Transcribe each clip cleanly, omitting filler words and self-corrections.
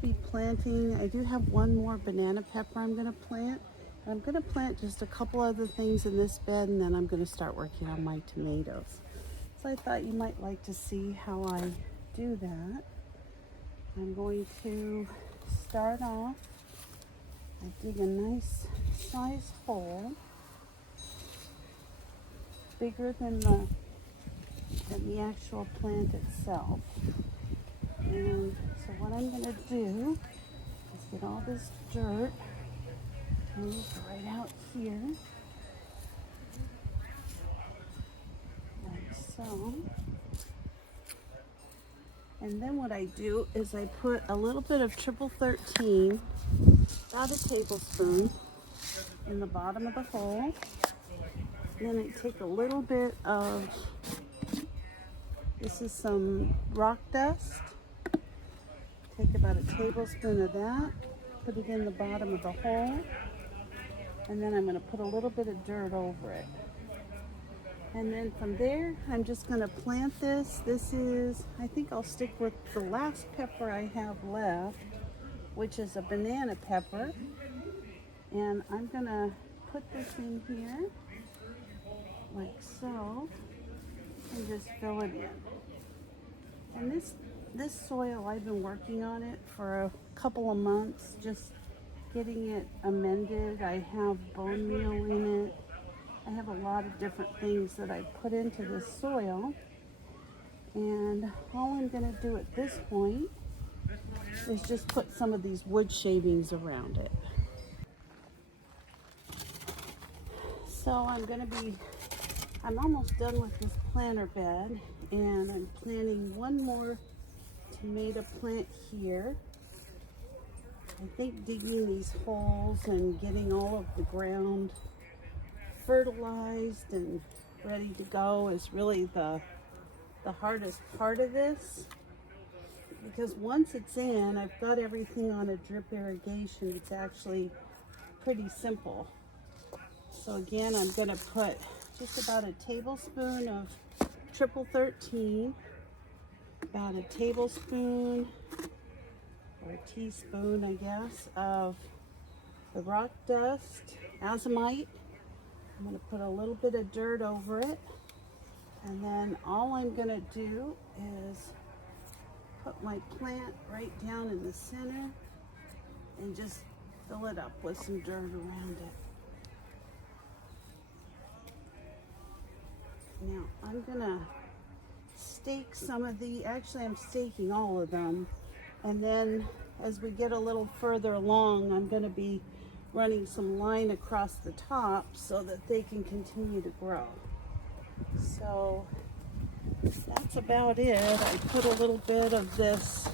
be planting, I do have one more banana pepper I'm going to plant. I'm going to plant just a couple other things in this bed, and then I'm going to start working on my tomatoes. So I thought you might like to see how I do that. I'm going to start off, I dig a nice size hole, bigger than the actual plant itself. And so what I'm going to do is get all this dirt moved right out here, like so. And then what I do is I put a little bit of triple 13, about a tablespoon, in the bottom of the hole. Then I take a little bit of, this is some rock dust. Take about a tablespoon of that, put it in the bottom of the hole, and then I'm going to put a little bit of dirt over it. And then from there, I'm just going to plant this. This is, I think I'll stick with the last pepper I have left, which is a banana pepper. And I'm going to put this in here, like so, and just fill it in. And this soil, I've been working on it for a couple of months, just getting it amended. I have bone meal in it. I have a lot of different things that I put into this soil. And all I'm going to do at this point is just put some of these wood shavings around it. So I'm almost done with this planter bed, and I'm planting one more tomato plant here. I think digging these holes and getting all of the ground fertilized and ready to go is really the hardest part of this, because once it's in, I've got everything on a drip irrigation. It's actually pretty simple. So again, I'm going to put just about a tablespoon of triple 13, about a tablespoon or a teaspoon, I guess, of the rock dust, azomite. I'm going to put a little bit of dirt over it, and then all I'm going to do is put my plant right down in the center and just fill it up with some dirt around it. Now I'm going to stake some of actually I'm staking all of them, and then as we get a little further along, I'm going to be running some line across the top so that they can continue to grow. So that's about it. I put a little bit of this,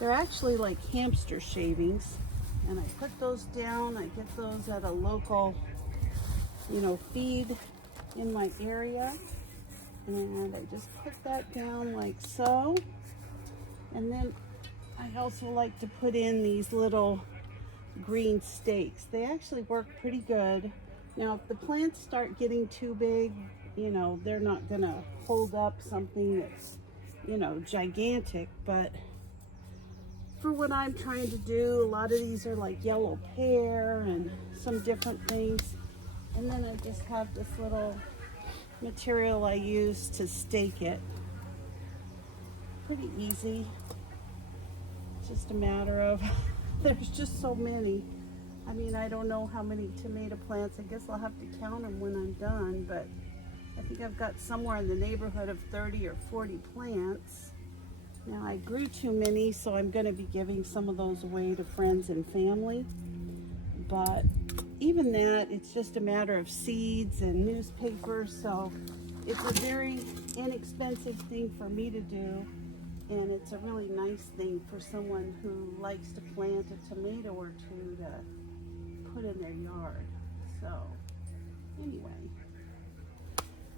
they're actually like hamster shavings, and I put those down. I get those at a local, feed in my area, and I just put that down like so. And then I also like to put in these little green stakes. They actually work pretty good. Now if the plants start getting too big, they're not gonna hold up something that's gigantic, but for what I'm trying to do, a lot of these are like yellow pear and some different things. And then I just have this little material I use to stake it. Pretty easy. It's just a matter of there's just so many. I mean, I don't know how many tomato plants. I guess I'll have to count them when I'm done, but I think I've got somewhere in the neighborhood of 30 or 40 plants. Now, I grew too many, so I'm going to be giving some of those away to friends and family. But even that, it's just a matter of seeds and newspaper, so it's a very inexpensive thing for me to do. And it's a really nice thing for someone who likes to plant a tomato or two to put in their yard. So anyway,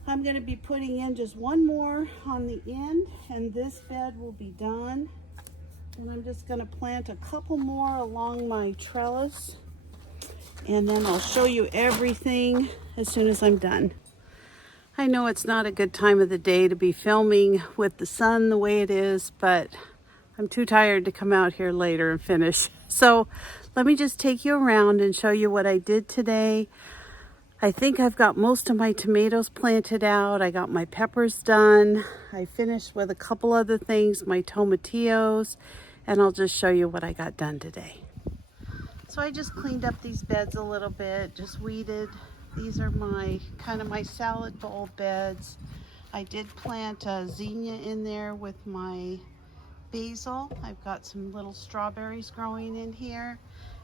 I'm going to be putting in just one more on the end, and this bed will be done. And I'm just going to plant a couple more along my trellis, and then I'll show you everything as soon as I'm done. I know it's not a good time of the day to be filming with the sun the way it is, but I'm too tired to come out here later and finish. So let me just take you around and show you what I did today. I think I've got most of my tomatoes planted out. I got my peppers done. I finished with a couple other things, my tomatillos, and I'll just show you what I got done today. So I just cleaned up these beds a little bit, just weeded. These are my kind of my salad bowl beds. I did plant a zinnia in there with my basil. I've got some little strawberries growing in here.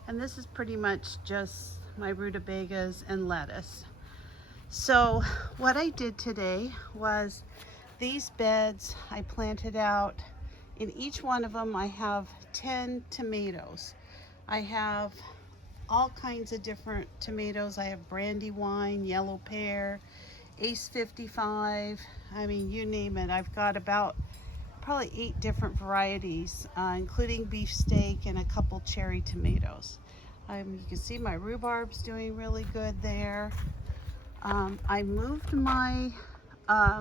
And this is pretty much just my rutabagas and lettuce. So what I did today was these beds I planted out. In each one of them I have 10 tomatoes. I have all kinds of different tomatoes. I have Brandywine, yellow pear, Ace 55. I mean, you name it. I've got about probably 8 different varieties, including beefsteak and a couple cherry tomatoes. You can see my rhubarb's doing really good there. I moved my, I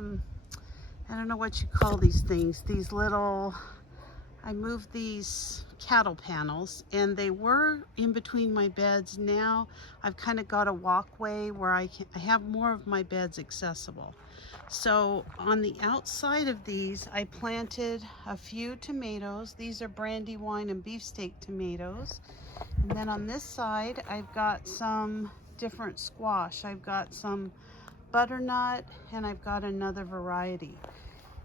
don't know what you call these things, these little, I moved these cattle panels, and they were in between my beds. Now I've kind of got a walkway where I have more of my beds accessible. So on the outside of these, I planted a few tomatoes. These are Brandywine and beefsteak tomatoes. And then on this side, I've got some different squash. I've got some butternut, and I've got another variety.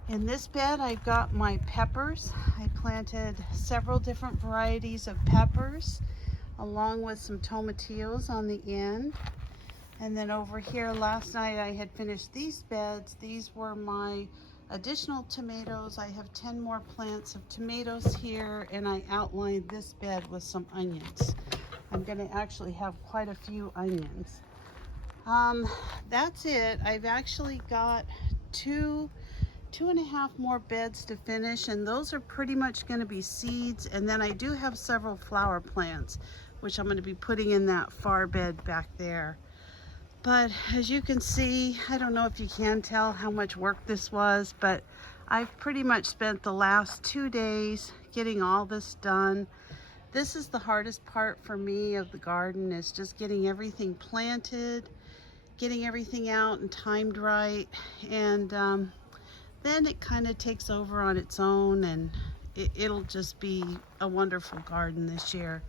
In this bed, I've got my peppers. I planted several different varieties of peppers, along with some tomatillos on the end. And then over here, last night I had finished these beds. These were my additional tomatoes. I have 10 more plants of tomatoes here, and I outlined this bed with some onions. I'm gonna actually have quite a few onions. That's it. I've actually got two and a half more beds to finish, and those are pretty much going to be seeds. And then I do have several flower plants, which I'm going to be putting in that far bed back there. But as you can see, I don't know if you can tell how much work this was, but I've pretty much spent the last 2 days getting all this done. This is the hardest part for me of the garden, is just getting everything planted, getting everything out and timed right, and then it kind of takes over on its own, and it'll just be a wonderful garden this year.